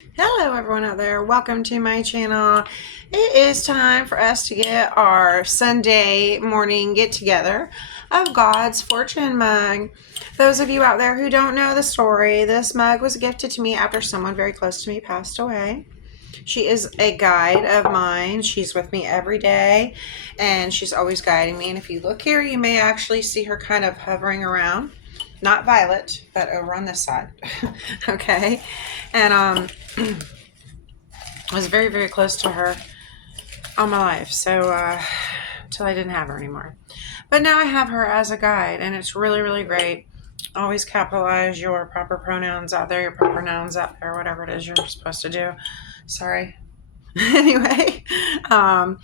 Hello everyone out there, welcome to my channel. It is time for us to get our Sunday morning get together of God's Fortune mug. Those of you out there who don't know the story, this mug was gifted to me after someone very close to me passed away. She is a guide of mine. She's with me every day and she's always guiding me, and if you look here you may actually see her kind of hovering around, not Violet but over on this side. Okay, and I was very, very close to her all my life, so until I didn't have her anymore. But now I have her as a guide, and it's really, really great. Always capitalize your proper pronouns out there, your proper nouns out there, whatever it is you're supposed to do. Sorry. Anyway, when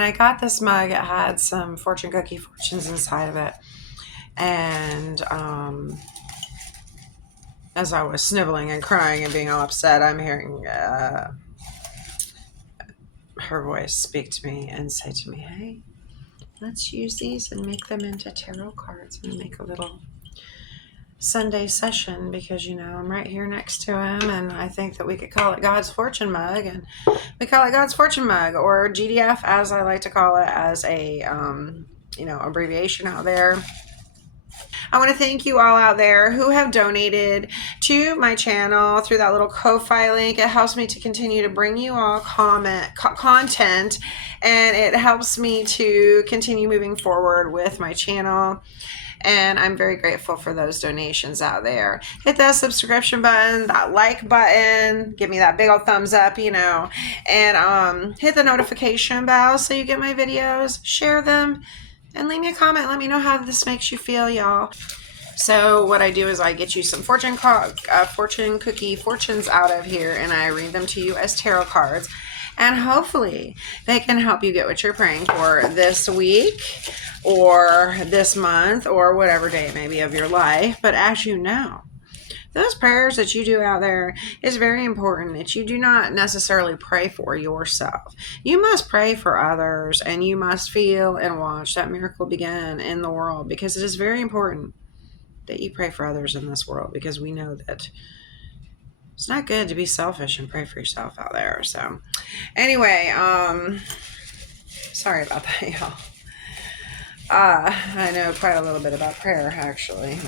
I got this mug, it had some fortune cookie fortunes inside of it. And as I was sniveling and crying and being all upset, I'm hearing her voice speak to me and say to me, hey, let's use these and make them into tarot cards and make a little Sunday session, because I'm right here next to him, and I think that we could call it God's Fortune mug, and we call it God's Fortune mug, or GDF as I like to call it, as a abbreviation out there. I want to thank you all out there who have donated to my channel through that little Ko-Fi link. It helps me to continue to bring you all content, and it helps me to continue moving forward with my channel. And I'm very grateful for those donations out there. Hit that subscription button, that like button, give me that big old thumbs up, and hit the notification bell so you get my videos, share them, and leave me a comment. Let me know how this makes you feel, y'all. So what I do is I get you some fortune cookie fortunes out of here, and I read them to you as tarot cards. And hopefully they can help you get what you're praying for this week or this month or whatever day it may be of your life. But as you know, those prayers that you do out there is very important, that you do not necessarily pray for yourself. You must pray for others, and you must feel and watch that miracle begin in the world, because it is very important that you pray for others in this world, because we know that it's not good to be selfish and pray for yourself out there. So anyway, sorry about that, y'all. I know quite a little bit about prayer, actually.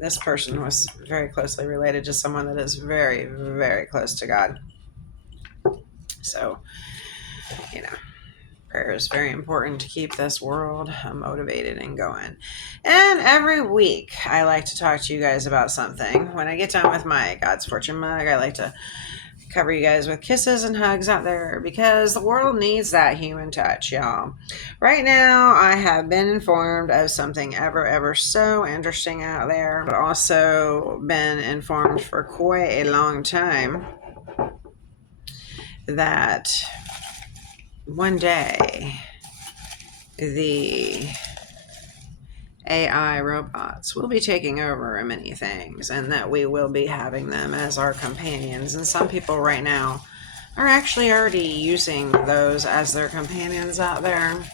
This person was very closely related to someone that is very, very close to God. So, prayer is very important to keep this world motivated and going. And every week, I like to talk to you guys about something. When I get done with my God's Fortune mug, I like to cover you guys with kisses and hugs out there, because the world needs that human touch, y'all. Right now, I have been informed of something ever so interesting out there, but also been informed for quite a long time that one day the AI robots will be taking over in many things, and that we will be having them as our companions. And some people right now are actually already using those as their companions out there.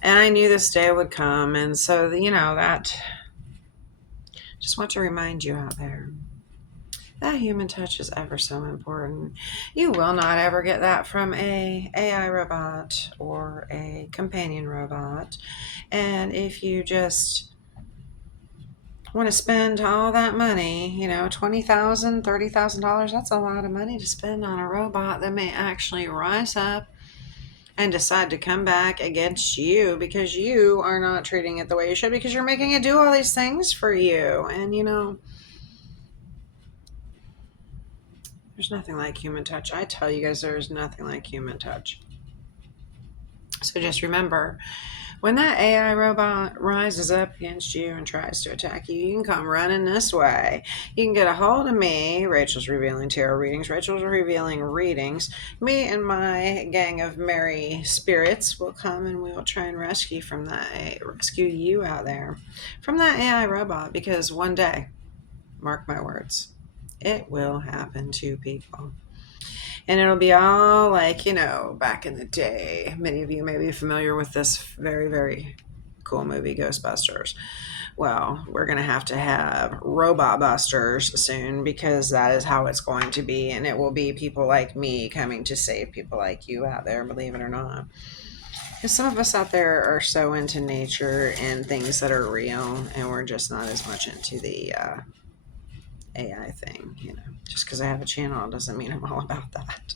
And I knew this day would come, and so that just want to remind you out there, that human touch is ever so important. You will not ever get that from a AI robot or a companion robot. And if you just want to spend all that money, $20,000, $30,000, that's a lot of money to spend on a robot that may actually rise up and decide to come back against you because you are not treating it the way you should, because you're making it do all these things for you. And there's nothing like human touch. I tell you guys, there's nothing like human touch. So just remember, when that AI robot rises up against you and tries to attack you, you can come running this way. You can get a hold of me, Rachel's Revealing Tarot Readings, Rachel's Revealing Readings. Me and my gang of merry spirits will come, and we will try and rescue you out there from that AI robot, because one day, mark my words, it will happen to people. And it'll be all like, back in the day. Many of you may be familiar with this very, very cool movie, Ghostbusters, well, we're going to have robot busters soon, because that is how it's going to be. And it will be people like me coming to save people like you out there, believe it or not. Because some of us out there are so into nature and things that are real, and we're just not as much into the AI thing, you know. Just because I have a channel doesn't mean I'm all about that.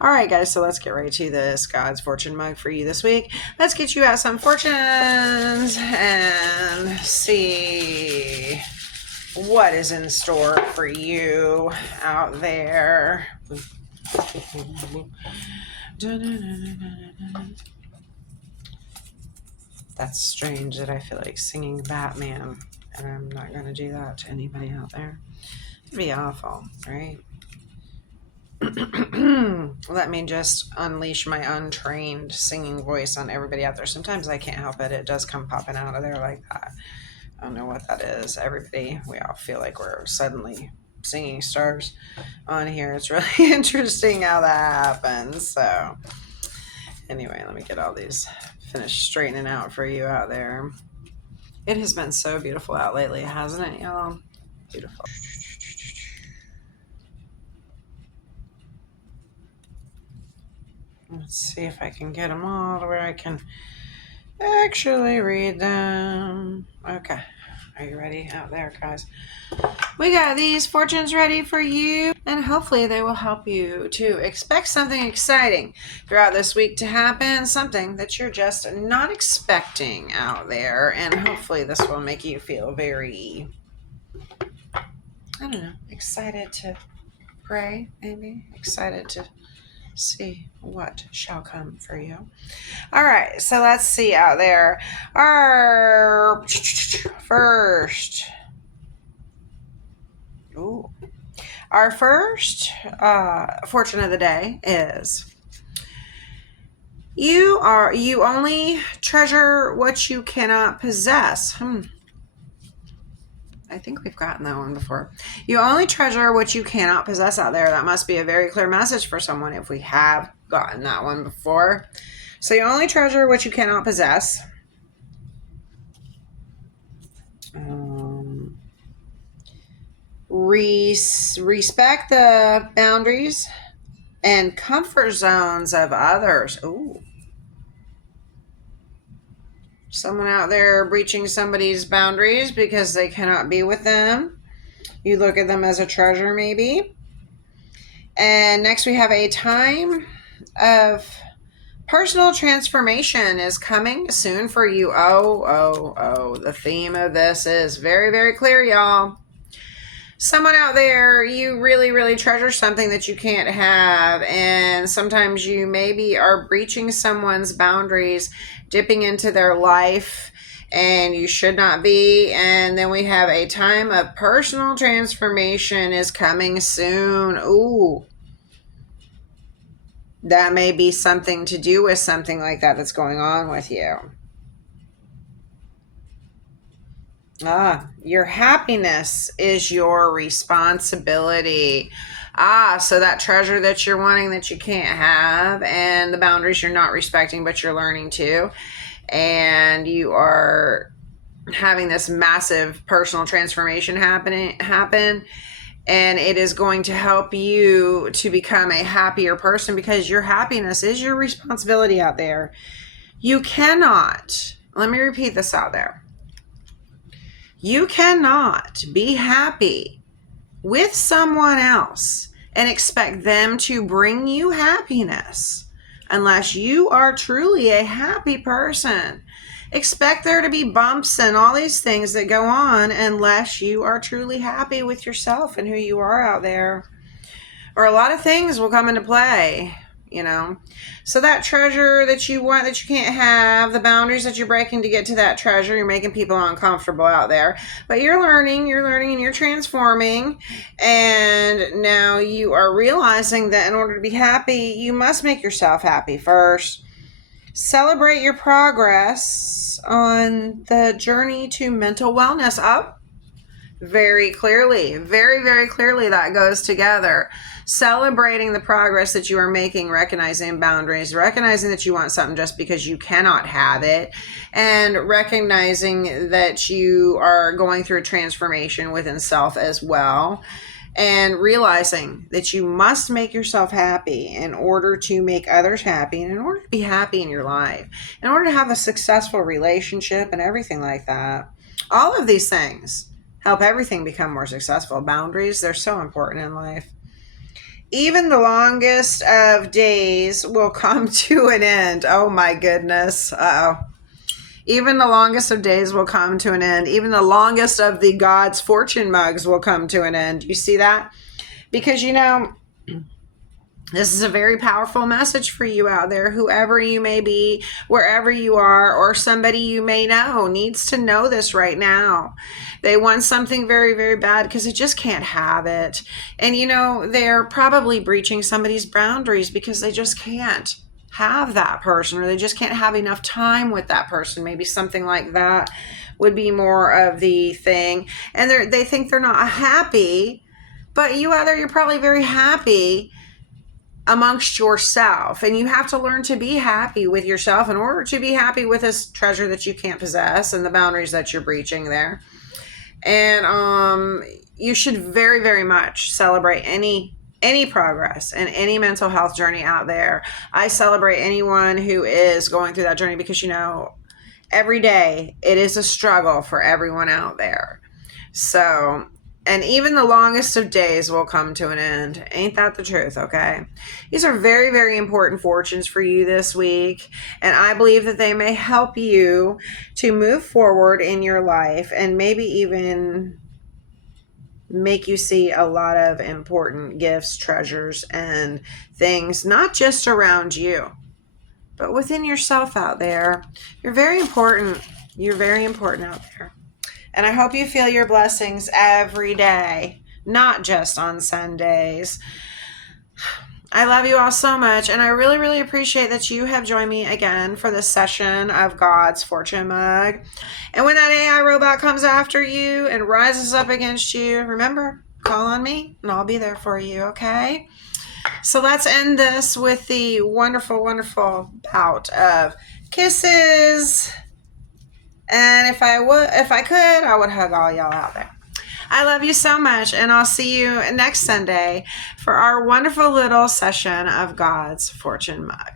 All right, guys, so let's get right to this God's Fortune mug for you this week. Let's get you out some fortunes and see what is in store for you out there. That's strange that I feel like singing Batman, and I'm not going to do that to anybody out there. It'd be awful, right? Let me just unleash my untrained singing voice on everybody out there. Sometimes I can't help it. It does come popping out of there like that. I don't know what that is. Everybody, we all feel like we're suddenly singing stars on here. It's really interesting how that happens. So anyway, let me get all these finished straightening out for you out there. It has been so beautiful out lately, hasn't it, y'all? Beautiful. Let's see if I can get them all to where I can actually read them. Okay. Are you ready out there, guys? We got these fortunes ready for you, and hopefully they will help you to expect something exciting throughout this week to happen, something that you're just not expecting out there, and hopefully this will make you feel very, I don't know, excited to pray, maybe excited to see what shall come for you. All right, so let's see out there. Our first fortune of the day is you only treasure what you cannot possess. I think we've gotten that one before. You only treasure what you cannot possess out there. That must be a very clear message for someone if we have gotten that one before. So you only treasure what you cannot possess. Respect the boundaries and comfort zones of others. Ooh. Someone out there breaching somebody's boundaries because they cannot be with them. You look at them as a treasure, maybe. And next we have a time of personal transformation is coming soon for you. Oh. The theme of this is very, very clear, y'all. Someone out there, you really, really treasure something that you can't have. And sometimes you maybe are breaching someone's boundaries, dipping into their life, and you should not be. And then we have a time of personal transformation is coming soon. Ooh. That may be something to do with something like that that's going on with you. Your happiness is your responsibility. So that treasure that you're wanting that you can't have, and the boundaries you're not respecting, but you're learning to, and you are having this massive personal transformation happen, and it is going to help you to become a happier person, because your happiness is your responsibility out there. You cannot, let me repeat this out there. You cannot be happy with someone else and expect them to bring you happiness unless you are truly a happy person. Expect there to be bumps and all these things that go on unless you are truly happy with yourself and who you are out there. Or a lot of things will come into play, you know. So that treasure that you want that you can't have, the boundaries that you're breaking to get to that treasure, you're making people uncomfortable out there. But you're learning and you're transforming. And now you are realizing that in order to be happy, you must make yourself happy first. Celebrate your progress on the journey to mental wellness. very clearly. Very, very clearly that goes together. Celebrating the progress that you are making, recognizing boundaries, recognizing that you want something just because you cannot have it, and recognizing that you are going through a transformation within self as well, and realizing that you must make yourself happy in order to make others happy, and in order to be happy in your life, in order to have a successful relationship and everything like that. All of these things help everything become more successful. Boundaries, they're so important in life. Even the longest of days will come to an end. Oh my goodness. Uh-oh. Even the longest of days will come to an end. Even the longest of the God's fortune mugs will come to an end. You see that? Because, this is a very powerful message for you out there, whoever you may be, wherever you are, or somebody you may know needs to know this right now. They want something very, very bad because they just can't have it. And, they're probably breaching somebody's boundaries because they just can't have that person, or they just can't have enough time with that person. Maybe something like that would be more of the thing. And they think they're not happy, but you out there, you're probably very happy amongst yourself, and you have to learn to be happy with yourself in order to be happy with this treasure that you can't possess and the boundaries that you're breaching there. And you should very, very much celebrate any progress and any mental health journey out there. I celebrate anyone who is going through that journey because every day it is a struggle for everyone out there. So, and even the longest of days will come to an end. Ain't that the truth, okay? These are very, very important fortunes for you this week, and I believe that they may help you to move forward in your life and maybe even make you see a lot of important gifts, treasures, and things, not just around you, but within yourself out there. You're very important. You're very important out there. And I hope you feel your blessings every day, not just on Sundays. I love you all so much, and I really, really appreciate that you have joined me again for this session of God's Fortune Mug. And when that AI robot comes after you and rises up against you, remember, call on me, and I'll be there for you, okay? So let's end this with the wonderful, wonderful bout of kisses. And if I could, I would hug all y'all out there. I love you so much, and I'll see you next Sunday for our wonderful little session of God's Fortune Mug.